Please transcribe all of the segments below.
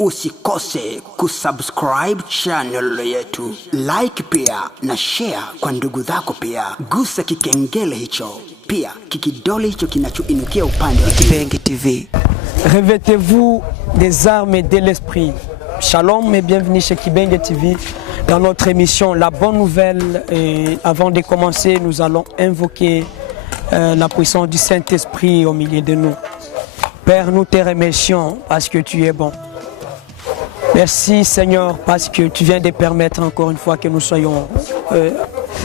usikose kusubscribe channel yetu, like pia na share kwa ndugu zako pia. Gusa kikengele hicho, pia kikidole hicho kinachoinukia upande wa Kibenge TV. Revêtez-vous des armes et de l'esprit. Shalom et bienvenue chez Kibenge TV dans notre émission La Bonne Nouvelle. Et avant de commencer, nous allons invoquer la puissance du Saint-Esprit au milieu de nous. Père, nous te remercions parce que tu es bon. Merci Seigneur parce que tu viens de permettre encore une fois que nous soyons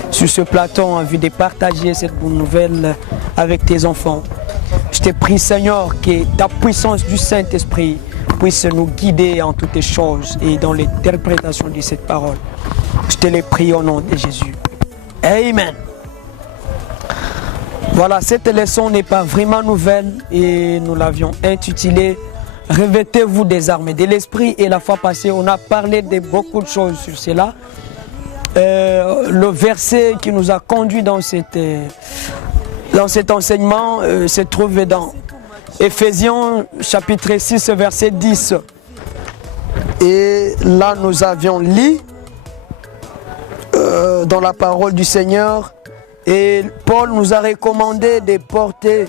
sur ce plateau en vue de partager cette bonne nouvelle avec tes enfants. Je te prie Seigneur que ta puissance du Saint-Esprit puisse nous guider en toutes choses et dans l'interprétation de cette parole. Je te le prie au nom de Jésus. Amen. Voilà, cette leçon n'est pas vraiment nouvelle et nous l'avions intitulée « Revêtez-vous des armes de l'esprit » et la fois passée, on a parlé de beaucoup de choses sur cela. Le verset qui nous a conduit dans cet enseignement se trouve dans Éphésiens chapitre 6, verset 10. Et là, nous avions lu dans la parole du Seigneur. Et Paul nous a recommandé de porter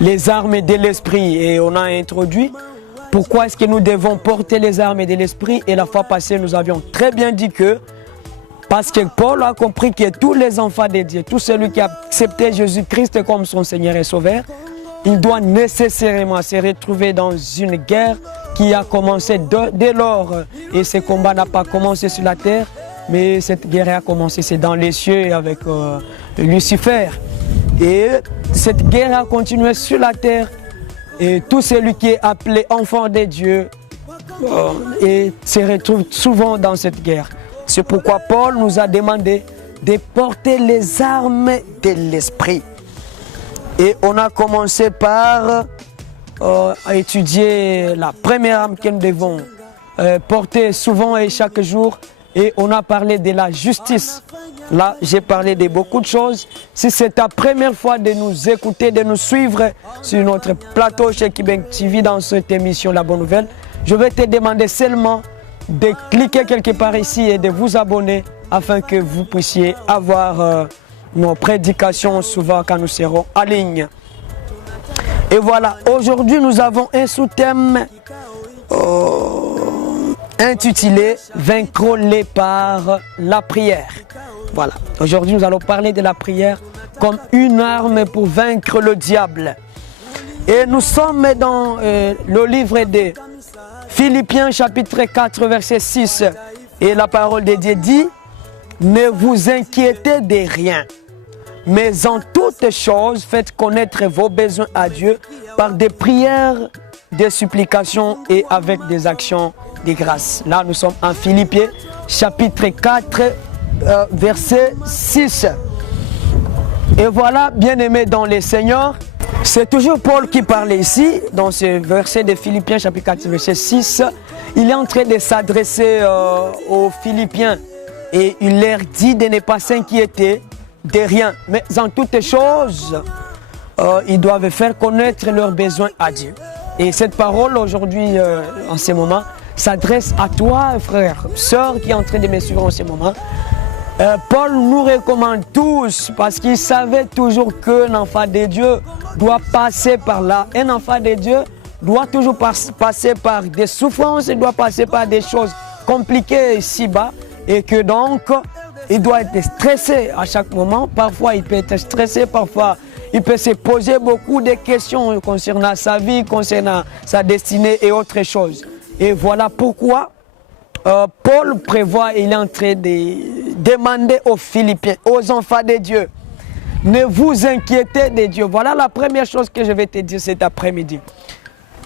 les armes de l'esprit. Et on a introduit pourquoi est-ce que nous devons porter les armes de l'esprit. Et la fois passée, nous avions très bien dit que parce que Paul a compris que tous les enfants de Dieu, tout celui qui a accepté Jésus-Christ comme son Seigneur et Sauveur, il doit nécessairement se retrouver dans une guerre qui a commencé dès lors. Et ce combat n'a pas commencé sur la terre. Mais cette guerre a commencé, c'est dans les cieux avec Lucifer. Et cette guerre a continué sur la terre. Et tout celui qui est appelé enfant de Dieu et se retrouve souvent dans cette guerre. C'est pourquoi Paul nous a demandé de porter les armes de l'esprit. Et on a commencé par étudier la première arme que nous devons porter souvent et chaque jour. Et on a parlé de la justice. Là, j'ai parlé de beaucoup de choses. Si c'est ta première fois de nous écouter, de nous suivre sur notre plateau chez Kibenge TV dans cette émission La Bonne Nouvelle, je vais te demander seulement de cliquer quelque part ici et de vous abonner afin que vous puissiez avoir nos prédications souvent quand nous serons en ligne. Et voilà, aujourd'hui nous avons un sous-thème intitulé « Vaincre-les par la prière ». Voilà, aujourd'hui nous allons parler de la prière comme une arme pour vaincre le diable. Et nous sommes dans le livre de Philippiens chapitre 4 verset 6. Et la parole de Dieu dit « Ne vous inquiétez de rien, mais en toutes choses faites connaître vos besoins à Dieu par des prières, des supplications et avec des actions de grâce. » Là, nous sommes en Philippiens, chapitre 4, verset 6. Et voilà, bien-aimés dans les Seigneurs, c'est toujours Paul qui parle ici, dans ce verset de Philippiens, chapitre 4, verset 6. Il est en train de s'adresser aux Philippiens et il leur dit de ne pas s'inquiéter de rien, mais en toutes choses, ils doivent faire connaître leurs besoins à Dieu. Et cette parole aujourd'hui, en ce moment, s'adresse à toi, frère, sœur qui est en train de me suivre en ce moment. Paul nous recommande tous, parce qu'il savait toujours qu'un enfant de Dieu doit passer par là. Un enfant de Dieu doit toujours passer par des souffrances, il doit passer par des choses compliquées ici-bas. Et que donc, il doit être stressé à chaque moment. Parfois, il peut être stressé, parfois, il peut se poser beaucoup de questions concernant sa vie, concernant sa destinée et autres choses. Et voilà pourquoi Paul prévoit, il est en train de demander aux Philippiens, aux enfants de Dieu, ne vous inquiétez de Dieu. Voilà la première chose que je vais te dire cet après-midi.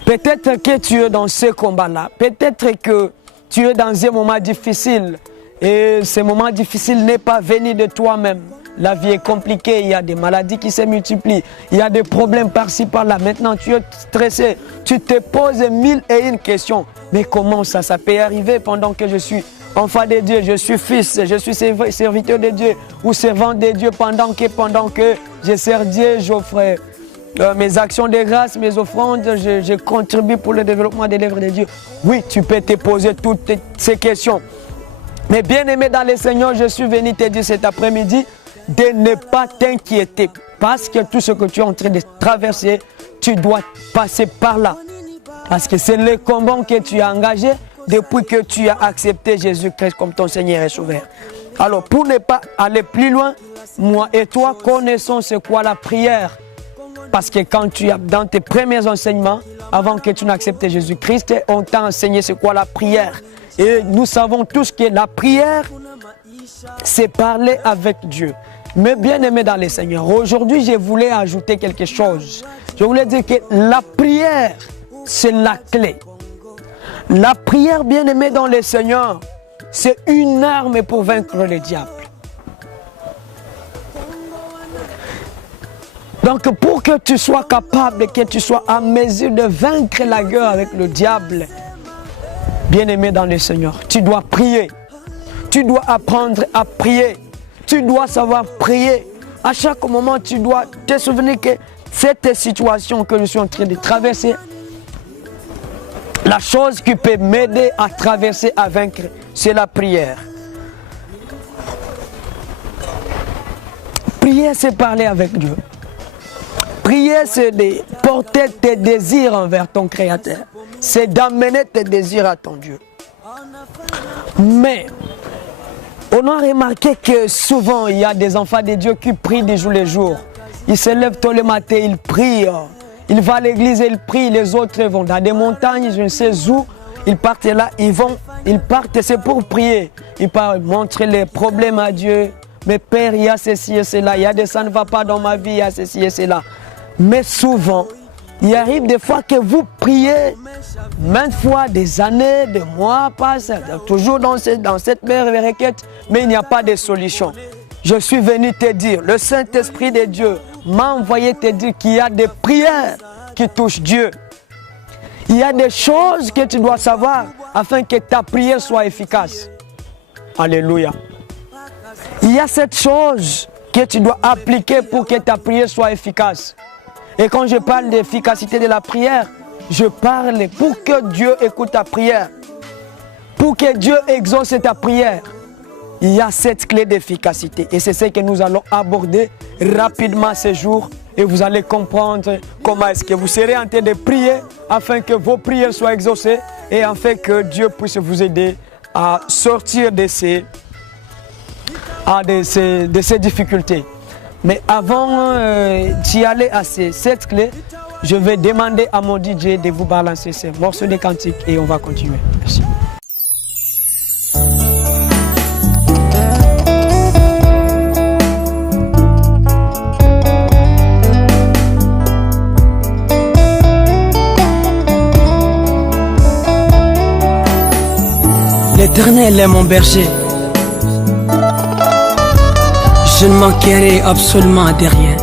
Peut-être que tu es dans ce combat-là, peut-être que tu es dans un moment difficile et ce moment difficile n'est pas venu de toi-même. La vie est compliquée, il y a des maladies qui se multiplient, il y a des problèmes par-ci, par-là. Maintenant, tu es stressé, tu te poses 1001 questions. Mais comment ça peut arriver pendant que je suis enfant de Dieu, je suis fils, je suis serviteur de Dieu ou servant de Dieu pendant que je sers Dieu, j'offre mes actions de grâce, mes offrandes, je contribue pour le développement des l'œuvre de Dieu. Oui, tu peux te poser toutes ces questions. Mais bien aimé dans le Seigneur, je suis venu te dire cet après-midi de ne pas t'inquiéter. Parce que tout ce que tu es en train de traverser, tu dois passer par là. Parce que c'est le combat que tu as engagé depuis que tu as accepté Jésus-Christ comme ton Seigneur et Sauveur. Alors, pour ne pas aller plus loin, moi et toi connaissons ce qu'est la prière. Parce que quand tu es dans tes premiers enseignements, avant que tu n'acceptes Jésus-Christ, on t'a enseigné ce qu'est la prière. Et nous savons tous que la prière, c'est parler avec Dieu. Mais bien aimé dans le Seigneur, aujourd'hui je voulais ajouter quelque chose. Je voulais dire que la prière, c'est la clé. La prière, bien aimé dans le Seigneur, c'est une arme pour vaincre le diable. Donc pour que tu sois capable, que tu sois en mesure de vaincre la guerre avec le diable, bien aimé dans le Seigneur, tu dois prier. Tu dois apprendre à prier. Tu dois savoir prier. À chaque moment, tu dois te souvenir que cette situation que je suis en train de traverser, la chose qui peut m'aider à traverser, à vaincre, c'est la prière. Prier, c'est parler avec Dieu. Prier, c'est de porter tes désirs envers ton Créateur. C'est d'amener tes désirs à ton Dieu. Mais, on a remarqué que souvent, il y a des enfants de Dieu qui prient de jour les jours. Ils se lèvent tôt le matin, ils prient. Ils vont à l'église, ils prient. Les autres vont dans des montagnes, je ne sais où. Ils partent là, ils partent, c'est pour prier. Ils partent montrer les problèmes à Dieu. Mais Père, il y a ceci et cela. Il y a des ça ne va pas dans ma vie, il y a ceci et cela. Mais souvent, il arrive des fois que vous priez, maintes fois, des années, des mois passent, toujours dans cette même requête, mais il n'y a pas de solution. Je suis venu te dire, le Saint-Esprit de Dieu m'a envoyé te dire qu'il y a des prières qui touchent Dieu. Il y a des choses que tu dois savoir afin que ta prière soit efficace. Alléluia. Il y a cette chose que tu dois appliquer pour que ta prière soit efficace. Et quand je parle d'efficacité de la prière, je parle pour que Dieu écoute ta prière. Pour que Dieu exauce ta prière. Il y a cette clé d'efficacité. Et c'est ce que nous allons aborder rapidement ce jour. Et vous allez comprendre comment est-ce que vous serez en train de prier afin que vos prières soient exaucées et afin que Dieu puisse vous aider à sortir de ces difficultés. Mais avant d'y aller à cette clé, je vais demander à mon DJ de vous balancer ces morceaux de cantiques et on va continuer. Merci. L'Éternel est mon berger. Je ne manquerai absolument de rien.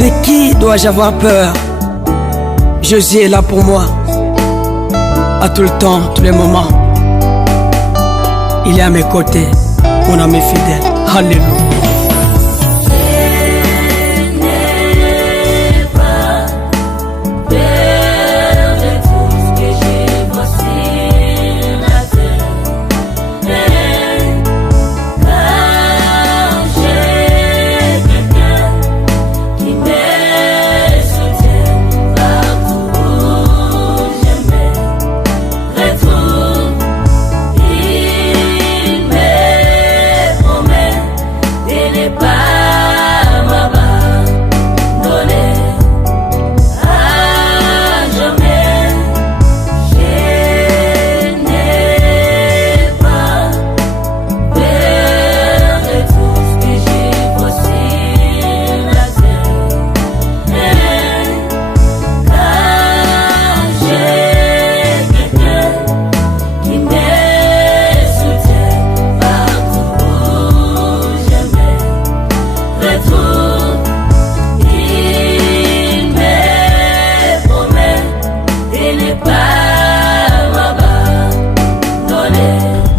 De qui dois-je avoir peur? Jésus est là pour moi. À tout le temps, tous les moments. Il est à mes côtés, mon ami fidèle. Alléluia.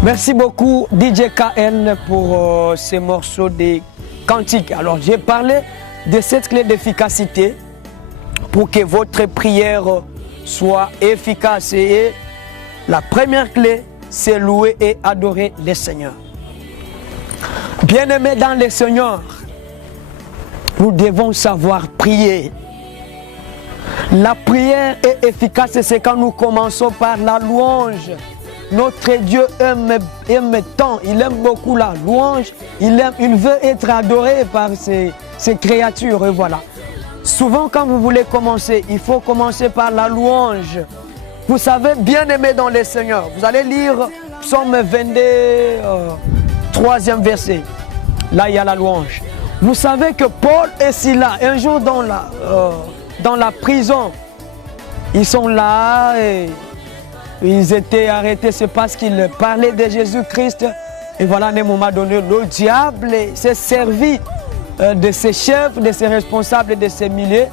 Merci beaucoup DJ KN pour ces morceaux de cantiques. Alors j'ai parlé de cette clé d'efficacité pour que votre prière soit efficace. Et la première clé, c'est louer et adorer le Seigneur. Bien-aimés dans le Seigneur, nous devons savoir prier. La prière est efficace, c'est quand nous commençons par la louange. Notre Dieu aime tant, il aime beaucoup la louange, il veut être adoré par ses créatures, et voilà. Souvent quand vous voulez commencer, il faut commencer par la louange. Vous savez, bien-aimé dans le Seigneur, vous allez lire Psaume 22, 3e verset. Là, il y a la louange. Vous savez que Paul et Silas, un jour dans la prison, ils sont là et ils étaient arrêtés, c'est parce qu'ils parlaient de Jésus-Christ. Et voilà, à un moment donné, le diable s'est servi de ses chefs, de ses responsables et de ses milliers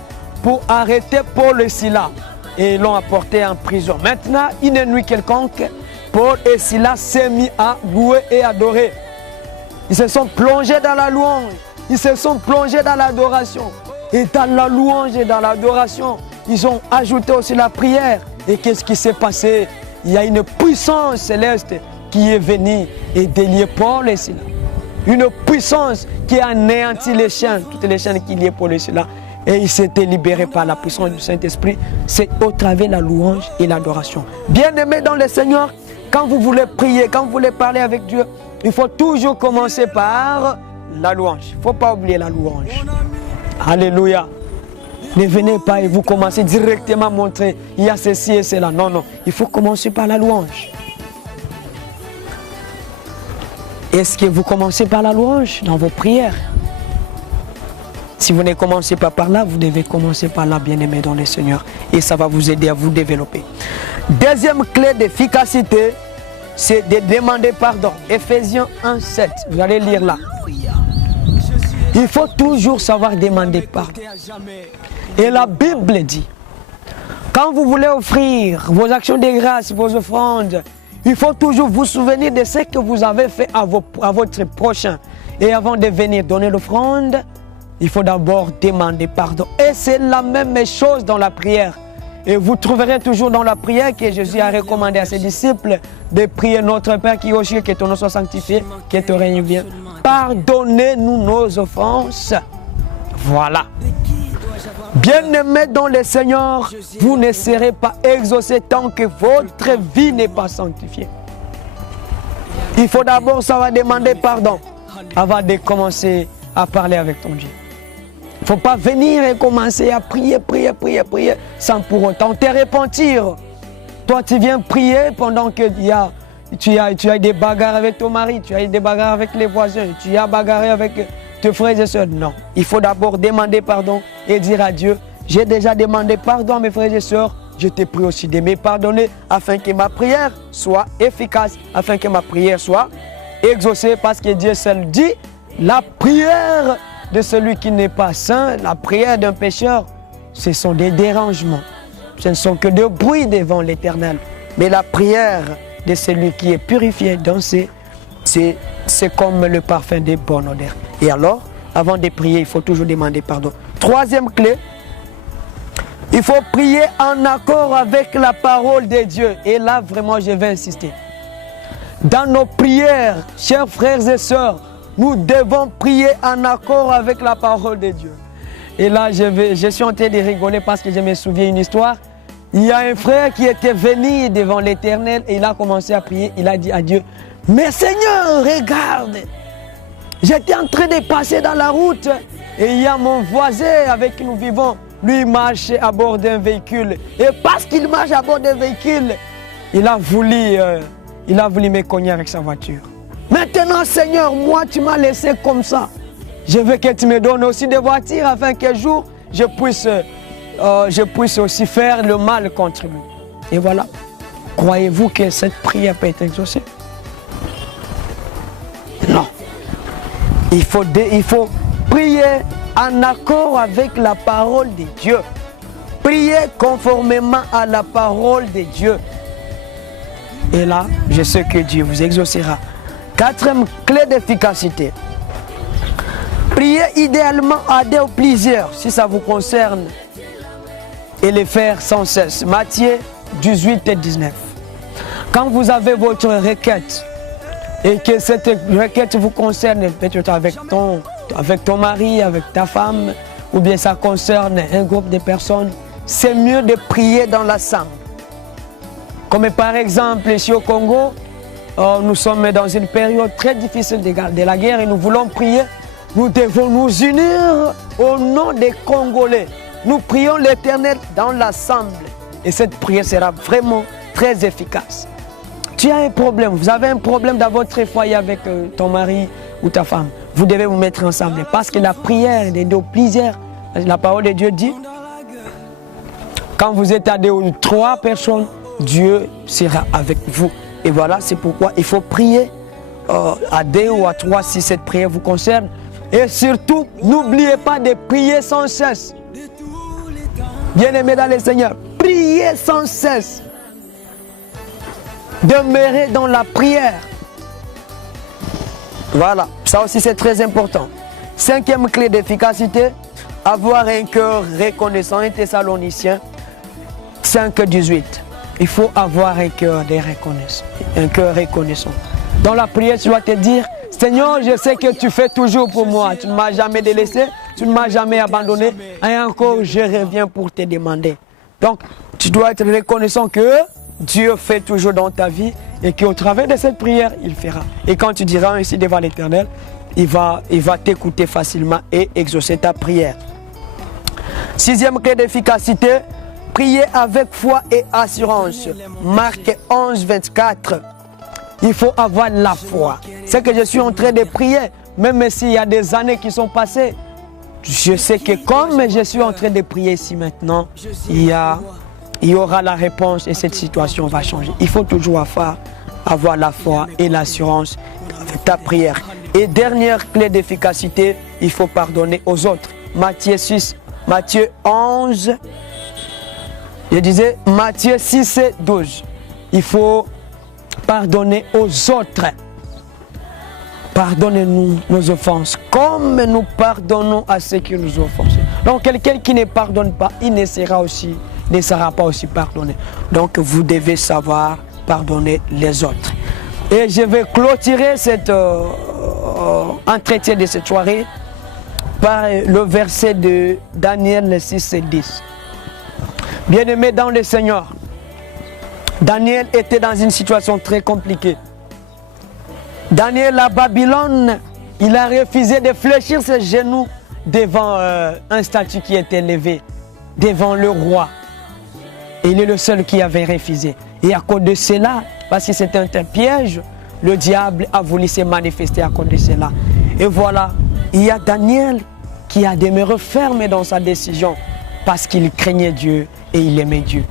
pour arrêter Paul et Silas. Et ils l'ont apporté en prison. Maintenant, une nuit quelconque, Paul et Silas s'est mis à louer et adorer. Ils se sont plongés dans la louange. Ils se sont plongés dans l'adoration. Et dans la louange et dans l'adoration, ils ont ajouté aussi la prière. Et qu'est-ce qui s'est passé? Il y a une puissance céleste qui est venue et délier Paul et Silas. Une puissance qui a anéanti les chaînes, toutes les chaînes qui liaient Paul et Silas. Et ils s'étaient libérés par la puissance du Saint-Esprit. C'est au travers de la louange et l'adoration. Bien-aimés dans le Seigneur, quand vous voulez prier, quand vous voulez parler avec Dieu, il faut toujours commencer par la louange. Il ne faut pas oublier la louange. Alléluia. Ne venez pas et vous commencez directement à montrer il y a ceci et cela. Non, non. Il faut commencer par la louange. Est-ce que vous commencez par la louange dans vos prières? Si vous ne commencez pas par là, vous devez commencer par là, bien-aimé dans le Seigneur. Et ça va vous aider à vous développer. Deuxième clé d'efficacité, c'est de demander pardon. Ephésiens 1:7. Vous allez lire là. Il faut toujours savoir demander pardon. Et la Bible dit, quand vous voulez offrir vos actions de grâce, vos offrandes, il faut toujours vous souvenir de ce que vous avez fait à votre prochain. Et avant de venir donner l'offrande, il faut d'abord demander pardon. Et c'est la même chose dans la prière. Et vous trouverez toujours dans la prière que Jésus a recommandé à ses disciples de prier notre Père qui est aux cieux, que ton nom soit sanctifié, que ton règne vienne. Pardonnez-nous nos offenses. Voilà. Bien-aimés dans le Seigneur, vous ne serez pas exaucés tant que votre vie n'est pas sanctifiée. Il faut d'abord savoir demander pardon avant de commencer à parler avec ton Dieu. Il ne faut pas venir et commencer à prier sans pour autant te repentir. Toi, tu viens prier pendant que tu as des bagarres avec ton mari, tu as des bagarres avec les voisins, tu as bagarré avec tes frères et sœurs. Non, il faut d'abord demander pardon et dire à Dieu, j'ai déjà demandé pardon à mes frères et sœurs, je te prie aussi de me pardonner afin que ma prière soit efficace, afin que ma prière soit exaucée, parce que Dieu seul dit, la prière de celui qui n'est pas saint, la prière d'un pécheur, ce sont des dérangements. Ce ne sont que des bruits devant l'Éternel. Mais la prière de celui qui est purifié, donc c'est comme le parfum des bonnes odeurs. Et alors, avant de prier, il faut toujours demander pardon. Troisième clé, il faut prier en accord avec la parole de Dieu. Et là, vraiment, je vais insister. Dans nos prières, chers frères et sœurs, nous devons prier en accord avec la parole de Dieu. Et là, je suis en train de rigoler parce que je me souviens d'une histoire. Il y a un frère qui était venu devant l'Éternel et il a commencé à prier. Il a dit à Dieu, mais Seigneur, regarde, j'étais en train de passer dans la route et il y a mon voisin avec qui nous vivons. Lui, il marche à bord d'un véhicule. Et parce qu'il marche à bord d'un véhicule, il a voulu me cogner avec sa voiture. Maintenant, Seigneur, moi, tu m'as laissé comme ça. Je veux que tu me donnes aussi des voitures afin qu'un jour, je puisse aussi faire le mal contre lui. Et voilà. Croyez-vous que cette prière peut être exaucée? Non. Il faut prier en accord avec la parole de Dieu. Priez conformément à la parole de Dieu. Et là, je sais que Dieu vous exaucera. Quatrième clé d'efficacité. Priez idéalement à deux ou plusieurs, si ça vous concerne, et les faire sans cesse. Matthieu 18 et 19. Quand vous avez votre requête, et que cette requête vous concerne, peut-être avec ton mari, avec ta femme, ou bien ça concerne un groupe de personnes, c'est mieux de prier dans l'assemblée. Comme par exemple, ici au Congo, nous sommes dans une période très difficile de la guerre et nous voulons prier. Nous devons nous unir au nom des Congolais. Nous prions l'Éternel dans l'assemblée et cette prière sera vraiment très efficace. Tu as un problème, vous avez un problème dans votre foyer avec ton mari ou ta femme. Vous devez vous mettre ensemble parce que la prière des deux plusieurs, la parole de Dieu dit, quand vous êtes à deux ou trois personnes, Dieu sera avec vous. Et voilà, c'est pourquoi il faut prier à deux ou à trois si cette prière vous concerne. Et surtout, n'oubliez pas de prier sans cesse. Bien-aimés dans le Seigneur, priez sans cesse. Demeurez dans la prière. Voilà, ça aussi c'est très important. Cinquième clé d'efficacité, avoir un cœur reconnaissant. 1 Thessaloniciens 5:18. Il faut avoir un cœur de reconnaissance. Un cœur reconnaissant. Dans la prière, tu dois te dire, Seigneur, je sais que tu fais toujours pour moi. Tu ne m'as jamais délaissé, tu ne m'as jamais abandonné. Et encore, je reviens pour te demander. Donc, tu dois être reconnaissant que Dieu fait toujours dans ta vie et qu'au travers de cette prière, il fera. Et quand tu diras ainsi devant l'Éternel, il va t'écouter facilement et exaucer ta prière. Sixième clé d'efficacité, prier avec foi et assurance. Marc 11:24. Il faut avoir la foi. C'est que je suis en train de prier, même s'il y a des années qui sont passées. Je sais que comme je suis en train de prier ici maintenant, il y aura la réponse et cette situation va changer. Il faut toujours avoir la foi et l'assurance avec ta prière. Et dernière clé d'efficacité, il faut pardonner aux autres. Matthieu 11, je disais Matthieu 6 et 12. Il faut pardonner aux autres. Pardonnez-nous nos offenses, comme nous pardonnons à ceux qui nous offensent. Donc quelqu'un qui ne pardonne pas, il ne sera pas aussi pardonné. Donc vous devez savoir pardonner les autres. Et je vais clôturer cet entretien de cette soirée par le verset de Daniel 6 et 10. Bien-aimés dans le Seigneur, Daniel était dans une situation très compliquée. Daniel à Babylone, il a refusé de fléchir ses genoux devant un statut qui était élevé, devant le roi. Et il est le seul qui avait refusé. Et à cause de cela, parce que c'était un piège, le diable a voulu se manifester à cause de cela. Et voilà, il y a Daniel qui a demeuré ferme dans sa décision parce qu'il craignait Dieu et il aimait Dieu.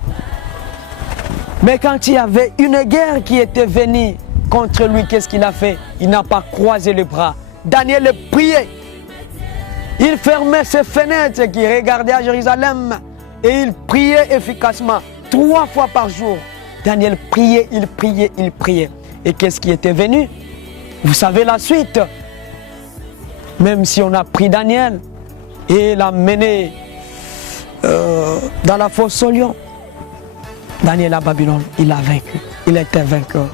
Mais quand il y avait une guerre qui était venue contre lui, qu'est-ce qu'il a fait? Il n'a pas croisé les bras. Daniel priait. Il fermait ses fenêtres qui regardaient à Jérusalem et il priait efficacement 3 fois par jour. Daniel priait, il priait, il priait. Et qu'est-ce qui était venu? Vous savez la suite. Même si on a pris Daniel et l'a mené dans la fosse au lion, Daniel à Babylone, il a vaincu. Il était vainqueur.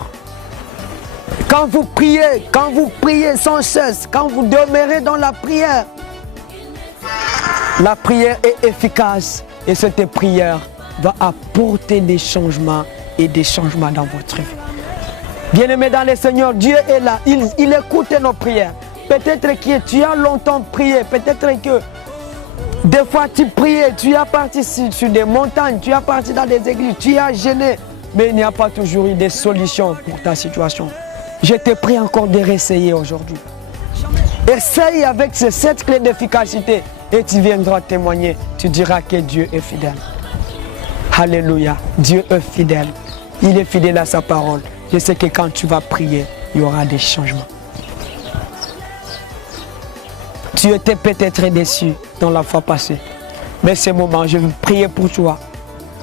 Quand vous priez sans cesse, quand vous demeurez dans la prière est efficace et cette prière va apporter des changements et des changements dans votre vie. Bien-aimés dans le Seigneur, Dieu est là, il écoute nos prières. Peut-être que tu as longtemps prié, peut-être que des fois tu priais, tu as parti sur des montagnes, tu as parti dans des églises, tu as gêné, mais il n'y a pas toujours eu de solution pour ta situation. Je te prie encore de réessayer aujourd'hui. Essaye avec ces 7 clés d'efficacité et tu viendras témoigner. Tu diras que Dieu est fidèle. Alléluia. Dieu est fidèle. Il est fidèle à sa parole. Je sais que quand tu vas prier, il y aura des changements. Tu étais peut-être déçu dans la fois passée. Mais ce moment, je vais prier pour toi.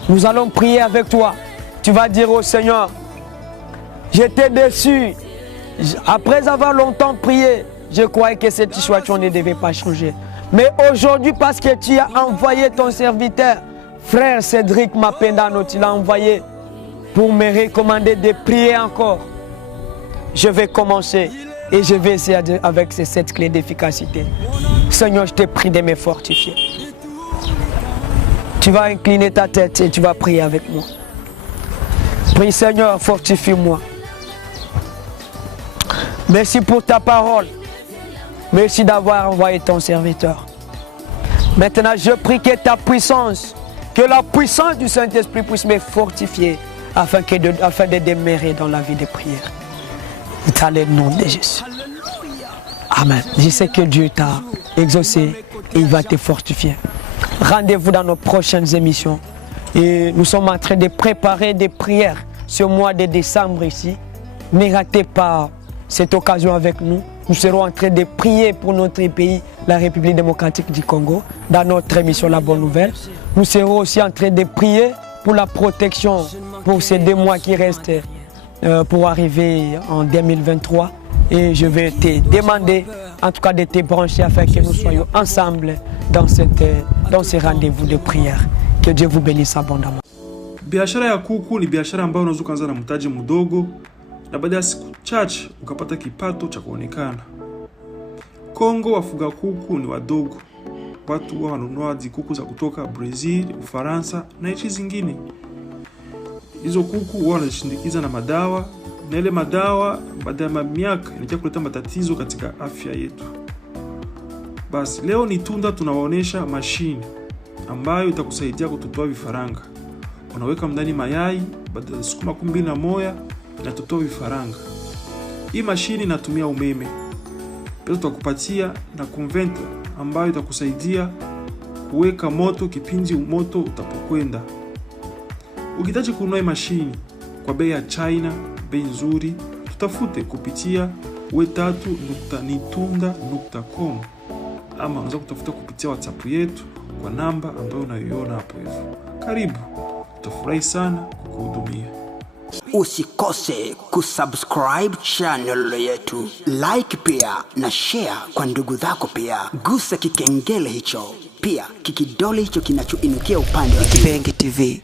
Nous allons prier avec toi. Tu vas dire au Seigneur, j'étais déçu. Après avoir longtemps prié, je croyais que cette situation ne devait pas changer. Mais aujourd'hui, parce que tu as envoyé ton serviteur, frère Cédric Mapendano, tu l'as envoyé pour me recommander de prier encore. Je vais commencer et je vais essayer avec ces 7 clés d'efficacité. Seigneur, je te prie de me fortifier. Tu vas incliner ta tête et tu vas prier avec moi. Prie, Seigneur, fortifie-moi. Merci pour ta parole. Merci d'avoir envoyé ton serviteur. Maintenant, je prie que ta puissance, que la puissance du Saint-Esprit puisse me fortifier afin de demeurer dans la vie de prière. Dans le nom de Jésus. Amen. Je sais que Dieu t'a exaucé et il va te fortifier. Rendez-vous dans nos prochaines émissions. Et nous sommes en train de préparer des prières ce mois de décembre ici. Ne ratez pas cette occasion avec nous. Nous serons en train de prier pour notre pays, la République démocratique du Congo, dans notre émission La Bonne Nouvelle. Nous serons aussi en train de prier pour la protection pour ces 2 mois qui restent pour arriver en 2023. Et je vais te demander, en tout cas, de te brancher afin que nous soyons ensemble dans ce rendez-vous de prière. Que Dieu vous bénisse abondamment. Biashara ya kuku ni biashara ambayo unaweza kuanza na mtaji mdogo na baada ya siku chache ukapata kipato cha kuonekana. Kongo wafuga kuku ni wadogo. Watu wanunua kuku za kutoka Brazil, Ufaransa na nchi zingine. Hizo kuku wanashindikiza na madawa, na ile madawa baada ya miaka inakuja kuleta matatizo katika afya yetu. Basi leo ni Tunda tunawaonesha mashine ambayo itakusaidia kutotoa vifaranga. Unaweka ndani mayai baada ya siku 21 na kutotoa vifaranga. Hii mashine inatumia umeme. Pia tutakupatia na conventer ambayo itakusaidia kuweka moto kipindi moto utapokwenda. Ukihitaji kununua mashine kwa bei ya China, bei nzuri, tutafute kupitia we3.nitunda.com ama unaweza kutafuta kupitia WhatsApp yetu kwa namba ambayo unaiona hapo hivyo. Karibu, tutafurahi sana kukuhudumia. Usikose kusubscribe channel yetu, like pia na share kwa ndugu zako pia. Gusa kikengele hicho, pia kikidole hicho kinachoinukia upande wa Kipenge TV.